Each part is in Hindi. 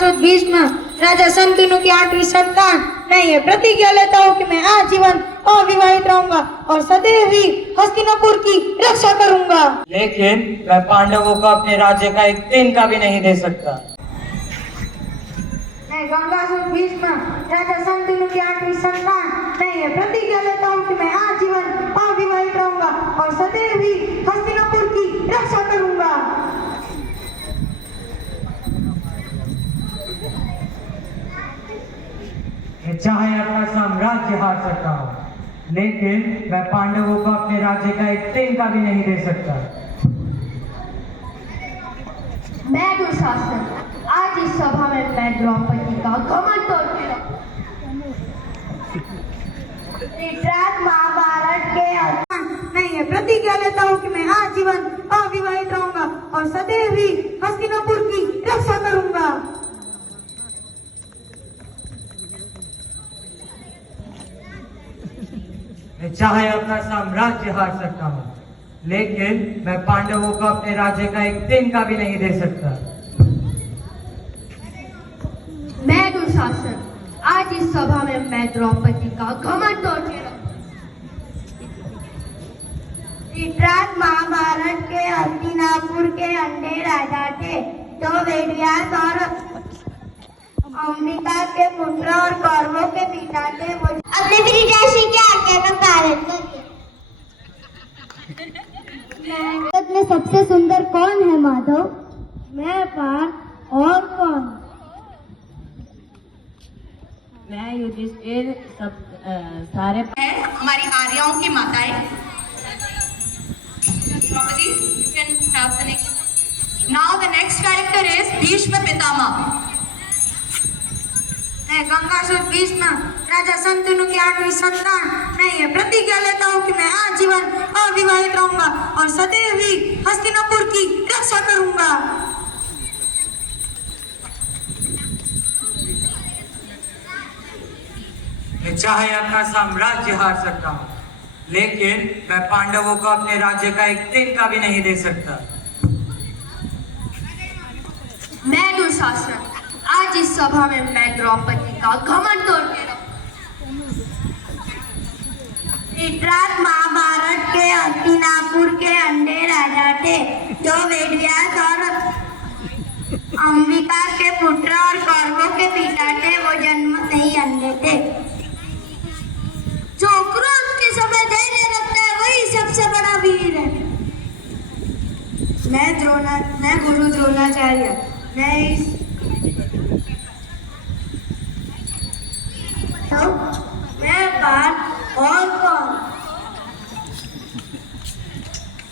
गंगासुत भीष्म राजा शंतनु की 8वीं संतान मैं ये प्रतिज्ञा लेता हूँ कि मैं आजीवन अविवाहित रहूंगा और सदैव ही हस्तिनापुर की रक्षा करूंगा। लेकिन मैं पांडवों को अपने राज्य का एक दिन का भी नहीं दे सकता। मैं गंगासुत भीष्म राजा शंतनु की 8वीं संतान मैं ये प्रतिज्ञा लेता हूँ कि मैं आजीवन अविवाहित रहूंगा और सदैव ही हस्तिनापुर की रक्षा करूंगा। चाहे अपना साम्राज्य हार सकता हूँ, लेकिन मैं पांडवों को अपने राज्य का एक दिन का भी नहीं दे सकता। मैं दुशासन आज इस सभा में मैं द्रौपदी का घमंड तोड़ती हूँ। महाभारत के मैं ये प्रतिज्ञा लेता हूँ कि मैं आजीवन अविवाहित रहूंगा और सदैव ही हस्तिनापुर की रक्षा करूंगा। मैं चाहे अपना साम्राज्य हार सकता हूँ, लेकिन मैं पांडवों को अपने राज्य का एक दिन का भी नहीं दे सकता। मैं दुशासन आज इस सभा में मैं द्रौपदी का घमंड तोड़ती हूँ। महाभारत के हस्तिनापुर के अंडे राजा थे तो वेदव्यास और अम्बिका के पुत्र और कौरवों के पिता थे। वो अपने पिताश्री की आज्ञा का पालन करिए। जगत में सबसे सुंदर कौन है माधव? मैं पार्थ और कौन? मैं युधिष्ठिर सारे हमारी आर्याओं की माताएं। Draupadi, you can have the next. Now the next character is Bhishma Pitama. मैं गंगासुत भीष्म राजा शंतनु की 8वीं संतान मैं ये प्रतिज्ञा लेता हूँ कि मैं आजीवन अविवाहित रहूंगा और सदैव ही हस्तिनापुर की रक्षा करूंगा। मैं चाहे अपना साम्राज्य हार सकता हूँ, लेकिन मैं पांडवों को अपने राज्य का एक दिन का भी नहीं दे सकता। मैं दुशासन आज इस सभा में मैं द्रौपदी का घमंड तोड़ती हूँ। महाभारत के हस्तिनापुर के अंडे राजा थे जो वेदव्यास और अम्बिका के पुत्र और कौरवों के पिता थे। वो जन्म से ही अंधे थे। जो क्रोध के समय धैर्य रखता है वही सबसे बड़ा वीर है। मैं गुरु द्रोणाचार्य मैं पार्थ और कौन?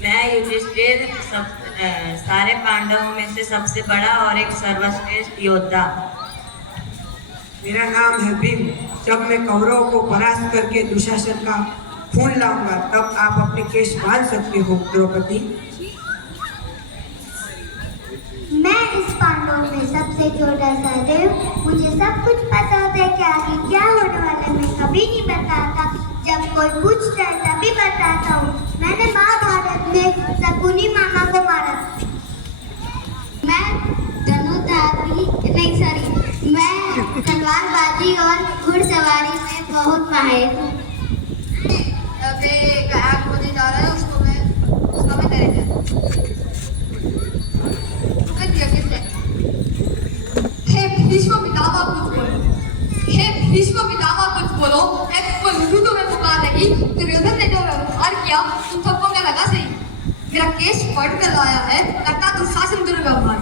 मैं युधिष्ठिर सारे पांडवों में से सबसे बड़ा और एक सर्वश्रेष्ठ योद्धा। मेरा नाम है भीम। जब मैं कौरवों को परास्त करके दुशासन का खून लाऊंगा तब आप अपने केश बांध सकते हो द्रौपदी। मैं इस पांडवों में सबसे छोटा सा देव। मुझे सब कुछ पता होता है कि आगे क्या होने वाला है। मैं कभी नहीं बताता, जब कोई पूछता है तभी बताता हूँ। मैंने महाभारत में शकुनी मामा को मारा। मैं मैं तलवारबाजी और घुड़सवारी में बहुत माहिर हूँ। होने जा रहा है उसको मैं हे भीष्म पितामह कुछ बोलो। हे भीष्म पितामह कुछ बोलो। तुम्हें पुकार रही। दुर्योधन ने जो व्यवहार किया तुम सबको क्या लगा सही? मेरा केस पढ़ कर लाया है करता दुशासन दुर्व्यवहार।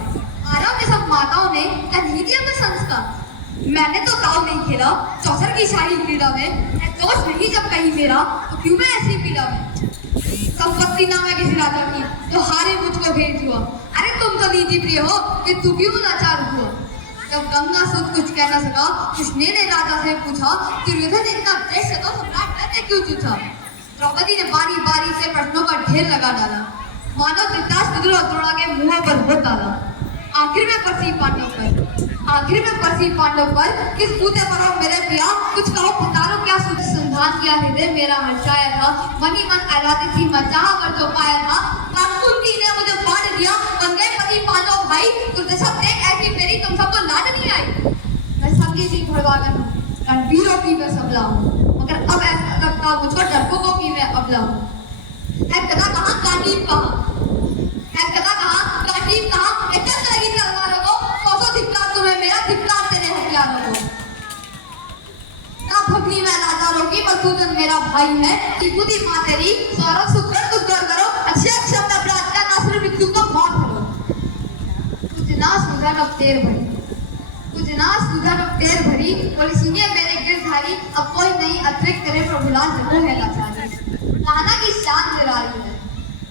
आर्यों के सब माताओं ने नहीं दिया मैं संस्कार। मैंने तो दाव नहीं खेला चौसर की शाही क्रीड़ा में। दोष नहीं जब कहीं मेरा तो क्यों मैं ऐसी पीड़ा में? संपत्ति ना मैं किसी राजा की जो हारे मुझको भेंट हुआ। अरे तुम तो नीति प्रिय हो कि तू क्यों लाचार हुआ? जब गंगासुत कुछ कह न सका कृष्ण ने राजा से पूछा दुर्योधन इतना देश तो सम्राट रहते क्यों पूछा? द्रौपदी ने बारी बारी से प्रश्नों का ढेर लगा डाला। मानो धृतराष्ट्र और द्रोण के मुंह पर होत डाला। आखिर में परसी पांडव पर किस बूते पर हो मेरे पिया? कुछ कहो पुकारो क्या सुध संधान किया हृदय मेरा हर्षाया था। मनी मन आह्लादित थी मैं जहाँ पर जो पाया था। कुंती ने मुझे बांट दिया बन गए पति पांडव भाई। तुझे सब देख ऐसी मेरी तुम सबको लाड नहीं आई। भड़वागन हूँ, रणवीरों की मैं सबला हूँ, मगर अब ऐसा लगता मुझको डरपोकों की मैं अबला हूँ। है गदा कहाँ गांडीव कहाँ, है गदा कहाँ गांडीव कहाँ, इतना लगी तलवारों को, सौ धिक्कार तुम्हें मेरा, धिक्कार तेरे हथियारों को। ना भगनी में लाचारों की, मधुसूदन मेरा भाई है, टिपुदी माँ तेरी, सौरभ सुकर दुष्कर करो, अच्छे अक्षर में अपराध का नासर मृत्यु को मौत करो। कुछ ना सुधन अब तेर भरी, कुछ ना सुधन अब तेर भरी, बोली सुनिए मेरे गिरधारी, अब कोई नहीं अतिरिक्त करे प्रभुलाल जगह है लाचारी। कहना की शान निराली है,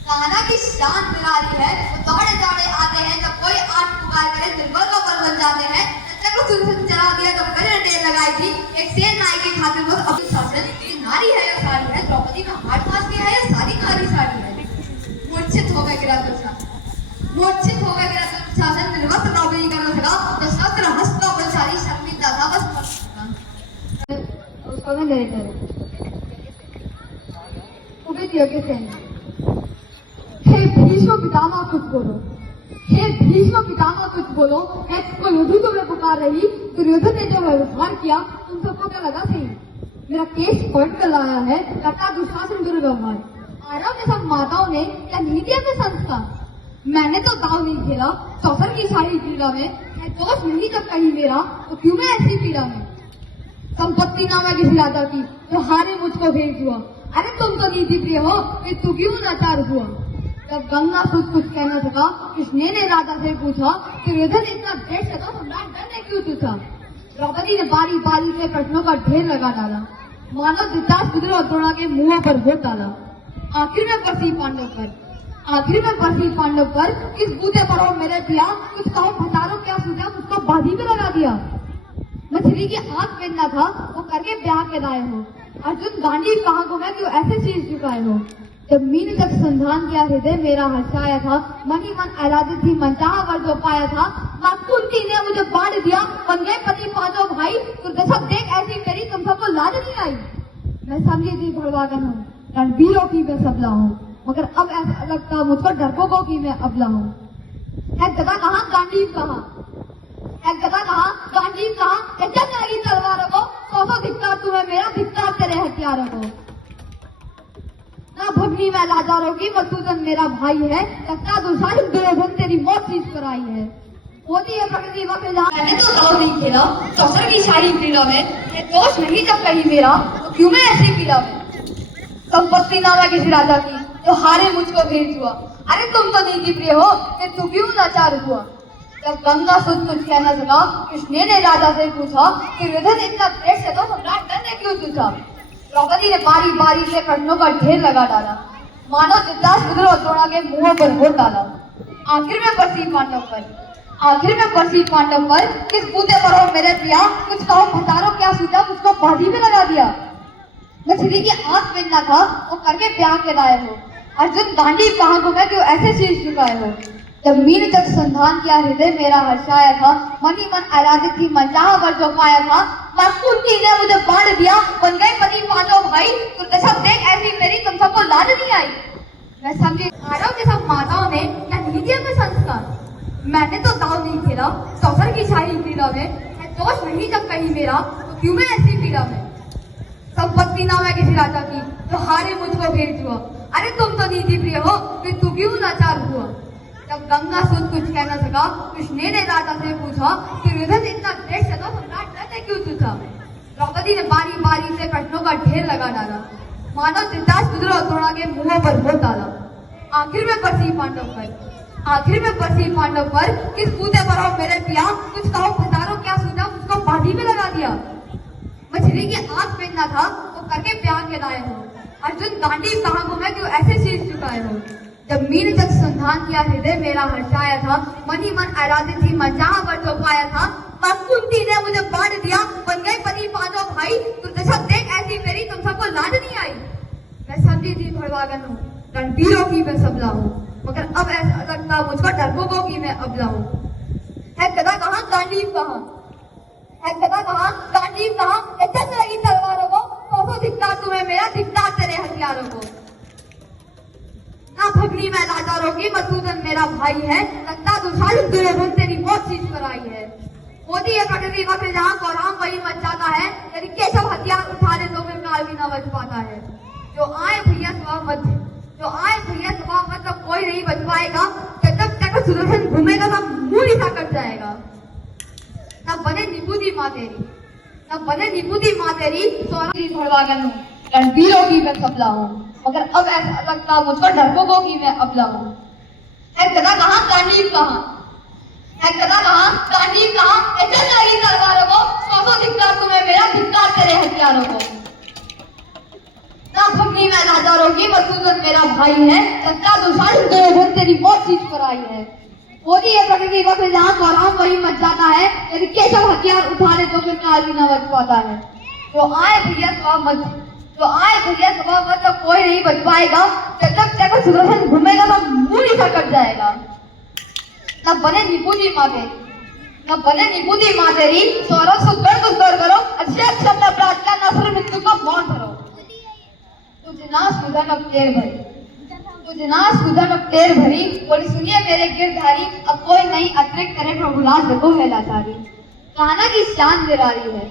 कहना की शान निराली है, वो दौड़े दौड़े आते हैं, जब कोई आठ पुकार करे निर्बल को बल बन जाते हैं। चलो सुरक्षित चला दिया जब पहले ढेर लगाई थी, एक सेन नाई के खातिर बस अब शासन की नारी है या सारी है, द्रौपदी में हाथ मास की है या सारी नारी सारी है। मूर्छित हो गए गिरा दुशासन, मूर्छित हो गए गिरा दुशासन, निर्वस्त्र द्रौपदी का न सका, तो शस्त्र हस्त बलशाली शर्मिंदा था बस। उसको मैं नरेटर उबे दियो के सेन, हे भीष्म पितामह कुछ बोलो, हे भीष्म पितामह कुछ बोलो, मैं तुमको युद्ध तुम्हें पुकार रही, दुर्योधन ने जो व्यवहार किया तुम सबको क्या लगा सही। मेरा केस पलट कर लाया है, करता दुशासन दुर्व्यवहार। आरव में सब माताओं ने क्या नहीं दिया मैं संस्कार, मैंने तो दाव नहीं खेला चौसर की सारी क्रीड़ा में, मैं दोष नहीं जब कहीं मेरा, तो क्यों मैं ऐसी पीड़ा में। संपत्ति ना मैं किसी राजा की, जो हारे मुझको भेज हुआ, अरे तुम तो नीति प्रिय हो, फिर तू क्यों नाचार हुआ। जब गंगा सूत कुछ कहना सका, कृष्ण ने राजा से पूछा, दुर्योधन इतना देश से तो सम्राट डरने क्यों तुझा। द्रौपदी ने बारी बारी से प्रश्नों का ढेर लगा डाला, मानो धृतराष्ट्र और द्रोण के मुंह पर वोट डाला। आखिर में बरसी पांडव पर, आखिर में बरसी पांडव पर, किस बूते पर हो मेरे पिया, कुछ कहो फसारो क्या सूझा, मुझको बाधी में लगा दिया। मछली की आंख बेचना था, वो करके ब्याह के लाए हो, अर्जुन गांडीव कहाँ को मैं क्यों ऐसे शीश झुकाए हो। जब मीन तक संधान किया हृदय मेरा हर्षाया था, मन ही मन आराधित थी मनचाहा वर जो पाया था। मां कुंती ने मुझे बांट दिया, बन गए पति पांचों भाई, दुर्दशा देख ऐसी मेरी, तुम सबको लाज नहीं आई। मैं समझी थी भड़वागन हूँ, रणवीरों की मैं सबला हूँ, मगर अब ऐसा लगता मुझको डरपोकों की मैं अबला हूँ। है गदा कहाँ गांडीव कहाँ, है गदा कहाँ गांडीव कहाँ, क्या लगी तलवारों को, सौ धिक्कार तुम्हें मेरा, धिक्कार तेरे हथियारों को। ना भगनी में लाचारों की, मधुसूदन मेरा भाई है, लगता दुशासन दुर्योधन तेरी मौत चीज पर आई है। होती है प्रकृति वक्त जहाँ मैंने तो दाव नहीं खेला चौसर की सारी क्रीड़ा में, ये दोष नहीं जब कहीं मेरा, तो क्यों मैं ऐसी पीड़ा में। संपत्ति ना मैं किसी राजा की, जो हारे मुझको भेज हुआ, अरे तुम तो नीति प्रिय हो, फिर तू क्यों नाचार हुआ। जब गंगा सूत कुछ कहना सका, कृष्ण ने राजा से पूछा, दुर्योधन इतना देश से तो सम्राट डरने क्यों तुझा। द्रौपदी ने बारी बारी से प्रश्नों का ढेर लगा डाला, मानो धृतराष्ट्र और द्रोण के मुंह पर वोट डाला। आखिर में बरसी पांडव पर, आखिर में बरसी पांडव पर, किस बूते पर हो मेरे पिया, कुछ कहो फसारो क्या सूझा, मुझको बाधी में लगा दिया। मछली की आंख बेचना था, वो करके ब्याह के लाए हो, अर्जुन गांडीव कहाँ को मैं क्यों ऐसे शीश झुकाए हो। जब मीन तक संधान किया हृदय मेरा हर्षाया था, मन ही मन आराधित थी मनचाहा वर जो पाया था। मां कुंती ने मुझे बांट दिया, बन गए पति पांचों भाई, दुर्दशा देख ऐसी मेरी, तुम सबको लाज नहीं आई। मैं समझी आरव के सब माताओं ने क्या नहीं दिया मैं संस्कार, मैंने तो दाव नहीं खेला चौसर की शाही क्रीड़ा में, मैं दोष नहीं जब कहीं मेरा, तो क्यों मैं ऐसी पीड़ा में। संपत्ति ना मैं किसी राजा की, जो हारे मुझको भेज हुआ, अरे तुम तो नीति प्रिय हो, फिर तू क्यों नाचार हुआ। जब गंगा सूत कुछ कहना सका, कृष्ण ने राजा से पूछा, दुर्योधन इतना देश से तो सम्राट डरने क्यों तुझा। द्रौपदी ने बारी बारी से प्रश्नों का ढेर लगा डाला, मानो धृतराष्ट्र और द्रोण के मुंह पर वोट डाला। आखिर में बरसी पांडव पर, आखिर में बरसी पांडव पर, किस बूते पर हो मेरे पिया, कुछ कहो फसारो क्या सूझा, मुझको बाधी में लगा दिया। मछली की आंख बेचना था, वो करके ब्याह के लाए हो, अर्जुन गांडीव कहाँ को मैं क्यों ऐसे शीश झुकाए हो। जब मीन तक संधान किया हृदय मेरा हर्षाया था, मन ही मन आराधित थी मनचाहा वर जो पाया था। मां कुंती ने मुझे बांट दिया, बन गए पति पांचों भाई, दुर्दशा देख ऐसी मेरी, तुम सबको लाज नहीं आई। मैं समझी थी भड़वागन हूँ, रणवीरों की मैं सबला हूँ, मगर अब ऐसा लगता मुझको डरपोकों की मैं अबला हूँ। है गदा कहाँ गांडीव कहाँ, है गदा कहाँ गांडीव कहाँ, इतना लगी तलवारों को, सौ धिक्कार तुम्हें मेरा, धिक्कार तेरे हथियारों को। ना भगनी में लाचारों की, मधुसूदन मेरा भाई है, लगता दुशासन दुर्योधन तेरी मौत चीज पर आई है। होती है प्रकृति वक्त जहाँ गौराम वही बच जाता है, यदि केशव हथियार उठा ले तो फिर काल भी न बच पाता है। जो आए भैया सभा मध्य, जो आए भैया सभा मध्य, कोई नहीं बच पाएगा। जब तक सुदर्शन घूमेगा तब मुंह सा कट जाएगा। तब बने निपुदी माँ तेरी, तब बने निपुदी माँ तेरी, सोना भड़वागन हूँ, रणवीरों की मैं सबला हूँ, मगर अब ऐसा लगता मुझको डरपोकों की मैं अबला हूँ। है गदा कहाँ, कांडीव कहाँ, है गदा कहाँ, कांडीव कहाँ, ऐसे लगी तलवारों को, सौ धिक्कार तुम्हें मेरा, धिक्कार तेरे हथियारों को। ना भगनी में लाचारों की, मधुसूदन मेरा भाई है, सत्ता दुशासन दुर्योधन तेरी मौत सींच कर आई है। होती है प्रकृति वक्त जहाँ गौराम वही मच जाता है, यदि केशव हथियार उठा ले तो फिर काल भी न बच पाता है। जो आए भैया सभा मध्य, जो आए भैया सभा मध्य, कोई नहीं बच पाएगा। जब तक सुदर्शन घूमेगा तब मुंह सा कट जाएगा। तब बने निपुदी माँ तेरी, तब बने निपुदी माँ तेरी, सौरभ सुगढ़ कुछ गौर करो, अच्छे अच्छे अपना अपराध का नस्ल मृत्यु का मौन करो। तुझ ना सुधन अब टेर भरी, तुझ ना सुधन अब टेर भरी, बोली सुनिए मेरे गिरधारी, अब कोई नहीं अतिरिक्त करे प्रभुलाल देखो है लाचारी। कान्हा की शान निराली है,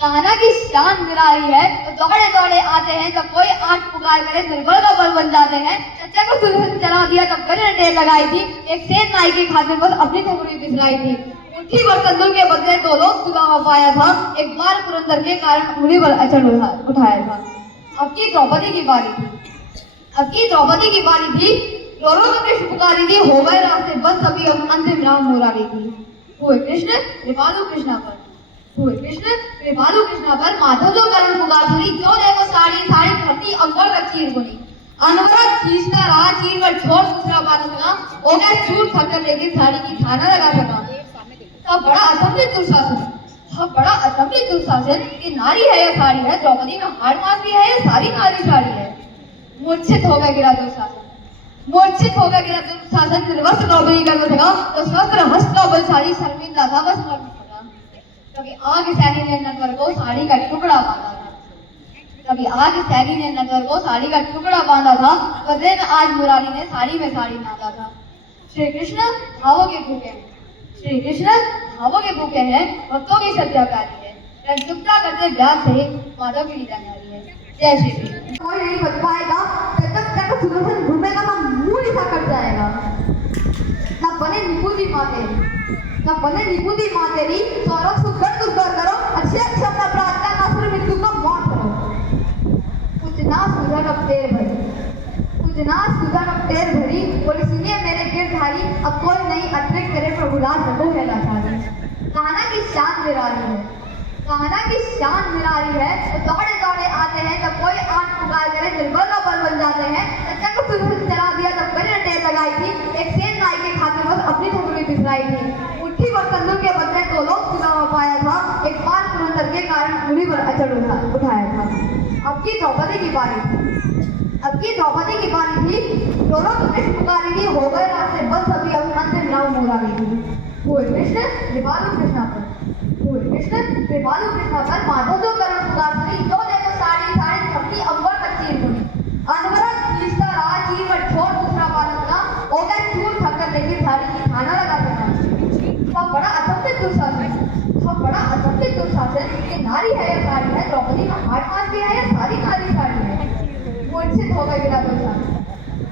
कान्हा की शान निराली है, तो दौड़े दौड़े आते हैं, जब कोई आंट पुकार करे निर्बल का बल बन जाते हैं। सच्चा को सुदर्शन चला दिया तब गले टेर लगाई थी, एक सेन नाई के खातिर बस अपनी ठकुरी बिसराई थी। मुट्ठी भर कंदुल के बदले 2 लोग सुदामा पाया था, एक बार पुरंदर के कारण उंगली पर अचड़ उठाया था। अब की द्रौपदी की बारी थी, अब की द्रौपदी की बारी थी, दोनों तो कृष्ण पुकारी थी, हो गए रास्ते बंद सभी अब अंतिम राम मुरारी थी। हुए कृष्ण कृपालु कृष्णा पर, हुए कृष्ण कृपालु कृष्णा पर, माधव जो करण पुकार सुनी, जो देखो साड़ी साड़ी धरती अंबर तक चीर बुनी। अनवरत खींचता रहा चीर कर छोड़ दूसरा बार सका, हो गया चूर खकर लेकिन साड़ी की थाना लगा सका। तब बड़ा असंभव दुशासन, तब बड़ा असंभव दुशासन कि नारी है या साड़ी है, द्रौपदी में हार मान भी है या सारी नारी साड़ी है। मूर्छित हो गया गिरा दुशासन, मूर्छित हो गया गिरा दुशासन, निर्वस्त्र द्रौपदी कर सका, तो शस्त्र हस्त बलशाली शर्मिंदा था बस मर सका। कभी आग सैनी ने नटवर को साड़ी का टुकड़ा बांधा था, कभी आग सैनी ने नटवर को साड़ी का टुकड़ा बांधा था, बदले में आज मुरारी ने साड़ी में साड़ी बांधा था। श्री कृष्ण भावों के भूखे हैं, श्री कृष्ण भावों के भूखे हैं, भक्तों की सत्याकारी है, रंगचुकता करते व्यास से माधव की लीला नारी है। जय श्री कृष्ण। कोई नहीं बच पाएगा, जब तक सुदर्शन घूमेगा तो मुंह सा कट जाएगा। तब बने निपुदी माँ तेरी, तब बने निपुदी माँ तेरी, सौरभ सुगढ़ कुछ गौर करो, अच्छे अच्छे अपना अपराध का नस्ल मृत्यु का मौत करो। कुछ ना सुधन अब टेर भरी, कुछ ना सुधन अब टेर भरी, बोली सुनिए मेरे गिरधारी, अब कोई नहीं अतिरिक्त करे प्रभुलाल देखो है लाचारी। कान्हा की शान निराली है, कान्हा की शान निराली है, तो दौड़े दौड़े आते हैं, जब कोई आंट पुकार करे निर्बल का बल बन जाते हैं। सच्चा को सुदर्शन चला दिया तब गले टेर लगाई थी, एक सेन नाई के खातिर बस अपनी ठकुरी बिसराई थी। मुट्ठी भर कंदुल के बदले 2 लोग सुदामा पाया था, एक बार पुरंदर के कारण उंगली पर अचड़ उठाया था। अब की द्रौपदी की बारी थी, अब की द्रौपदी की बारी थी, दोनों तो कृष्ण पुकारी थी, हो गए रास्ते बंद सभी अब अंतिम राम मुरारी थी। हुए कृष्ण कृपालु कृष्णा पर, हुए कृष्ण कृपालु कृष्णा पर, माधव जो करण पुकार सुनी, जो देखो साड़ी साड़ी धरती अंबर तक चीर बुनी। अनवरत खींचता रहा चीर कर छोड़ दूसरा बार सका, हो गया चूर खकर लेकिन साड़ी की थाना लगा सका। तब बड़ा असंभव दुशासन, तब बड़ा असंभव दुशासन कि नारी है या साड़ी है, द्रौपदी में हार मान भी है या सारी नारी साड़ी है। मूर्छित हो गया गिरा दुशासन,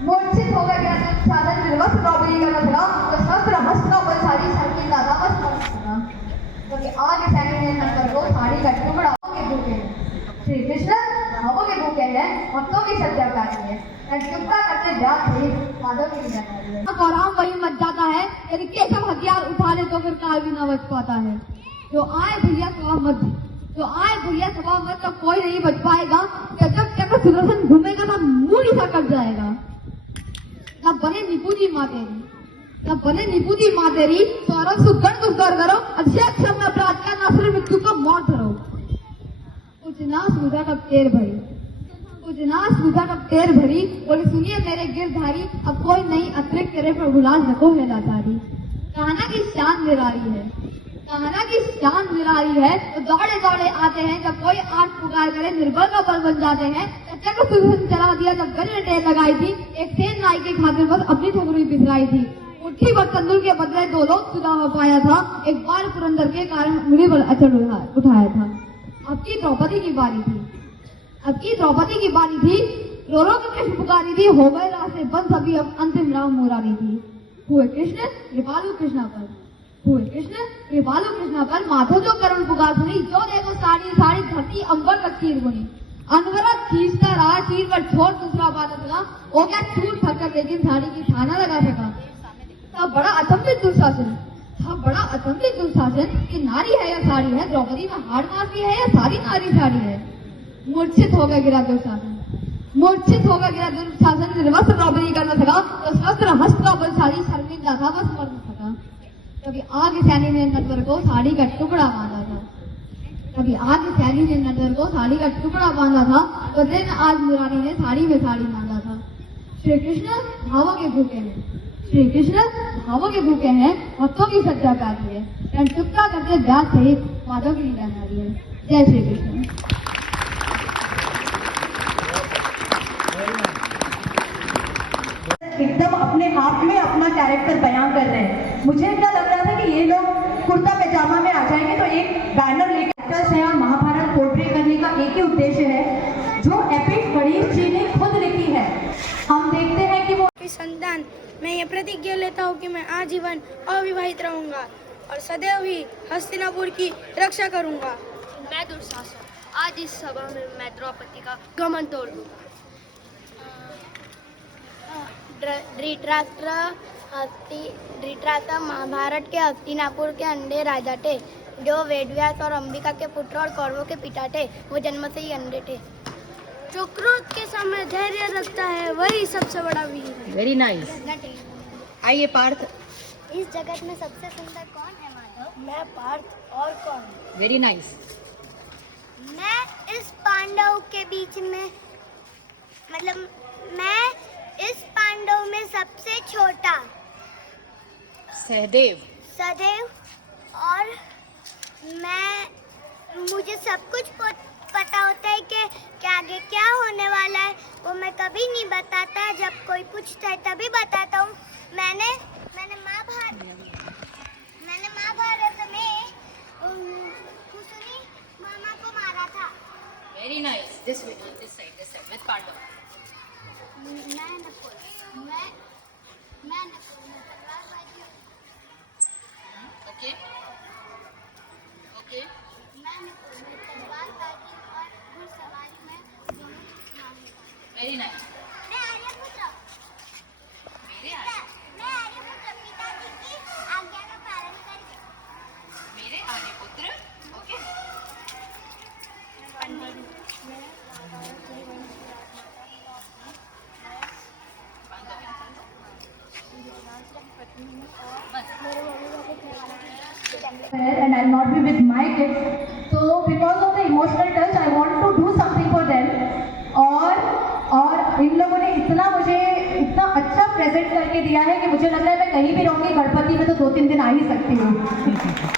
मूर्छित हो गया गिरा दुशासन, निर्वस्त्र द्रौपदी कर सका, तो शस्त्र हस्त बलशाली शर्मिंदा था बस मर सका। क्योंकि आग सैनी ने नटवर को साड़ी का टुकड़ा के भूखे हैं। श्री कृष्ण भावों के भूखे हैं, भक्तों की सत्याकारी है, रंगचुकता करते व्यास से माधव की लीला नारी है। गौराम वही मच जाता है, यदि केशव हथियार उठा ले तो फिर काल भी न बच पाता है। जो आए भैया सभा मध्य, जो आए भैया सभा मध्य, तो कोई नहीं बच पाएगा। जब तक सुदर्शन घूमेगा तो मुंह सा कट जाएगा। तब बने निपुदी माँ तेरी, तब बने निपुदी माँ तेरी, सौरभ सुगढ़ कुछ गौर करो, अच्छे अच्छे अपना अपराध का नस्ल मृत्यु का मौत करो। कुछ ना सुधन अब टेर भरी, कुछ ना सुधन अब टेर भरी, बोली सुनिए मेरे गिरधारी, अब कोई नहीं अतिरिक्त करे प्रभुलाल देखो है लाचारी। कान्हा की शान निराली है, कान्हा की शान निराली है, तो दौड़े दौड़े आते हैं, जब कोई आंट पुकार करे निर्बल का बल बन जाते हैं। सच्चा को सुदर्शन चला दिया तब गले टेर लगाई थी, एक सेन नाई के खातिर बस अपनी ठकुरी बिसराई थी। मुट्ठी भर तंदूर के बदले 2 लोग चुना हो पाया था, एक बार पुरंदर के कारण उंगली पर अचल उठाया था। अब की द्रौपदी की बारी थी, रो रो कर कृष्ण पुकारी थी, हो गए रास्ते बंद सभी, अब अंतिम राम मुरारी थी। हुए कृष्ण कृपालु कृष्णा पर माधव जो करुण पुकार सुनी, जो देखो साड़ी साड़ी धरती अंबर तक चीर बुनी। अनवरत खींचता रहा चीर पर छोड़ दूसरा बालक लगा, वो क्या छूट फटकर लेकिन साड़ी की ठाना लगा सका। तब बड़ा अचंभित दुशासन कि नारी है या साड़ी है, द्रौपदी में हाड़ मासी है या सारी नारी साड़ी है। मूर्छित होकर गिरा दुशासन, निर्वस्त्र द्रौपदी कर न सका, तो सहस्त्र हस्त बलशाली शर्मिंदा था, बस मर न सका। कभी आग सैनी ने नटवर को साड़ी का टुकड़ा बांधा था, तो दिन आज मुरारी ने साड़ी में साड़ी बांधा था। श्री कृष्ण भावों के भूखे हैं, भक्तों की सच्चा प्यारी है, चुपता करके व्यास सहित माधव की लीला नारी है। जय श्री कृष्ण। एकदम अपने आप में अपना कैरेक्टर बयां कर रहे हैं। मुझे क्या लग रहा था कि ये लोग कुर्ता पैजामा में आ जाएंगे, तो एक बैनर लेकर से और महाभारत पोर्ट्रे करने का एक ही उद्देश्य है, जो एपिक गणेश जी ने खुद लिखी है। हम देखते हैं कि वो संतान, मैं ये प्रतिज्ञा लेता हूँ कि मैं आजीवन अविवाहित रहूंगा और सदैव ही हस्तिनापुर की रक्षा करूंगा। मैं दुशासन, आज इस सभा में मैं द्रौपदी का घमंड तोड़ दूंगा। धृतराष्ट्र महाभारत के हस्तिनापुर के अंधे राजा थे, जो वेदव्यास और अंबिका के पुत्र और कौरवों के पिता थे। वो जन्म से ही अंधे थे। जो क्रोध के समय धैर्य रखता है, वही सबसे बड़ा वीर है। Very nice. आइए पार्थ। इस जगत में सबसे सुंदर कौन है माधव? मैं पार्थ, और कौन? Very nice. मैं इस पांडव के बीच में, मतलब मैं इस पांडव में सबसे छोटा सदैव, और मुझे सब कुछ पता होता है कि आगे क्या होने वाला है, वो मैं कभी नहीं बताता। जब कोई पूछता है तभी बताता हूँ। मैंने महाभारत में कुसुनी मामा को मारा था। Very nice. This side with Pandav. मैं तलवारबाजी, ओके मैं तलवारबाजी और घुड़सवारी में दोनों माहिर हूँ। Very nice. मैं आर्यपुत्र पिताजी की आज्ञा का पालन करके। मेरे आर्यपुत्र, okay. And I'll not be with my kids. So because of the emotional touch, I want to do something for them. और इन लोगों ने मुझे इतना अच्छा प्रेजेंट करके दिया है कि मुझे लग रहा है मैं कहीं भी रहूँगी, गणपति में तो 2-3 दिन आ ही सकती हूँ।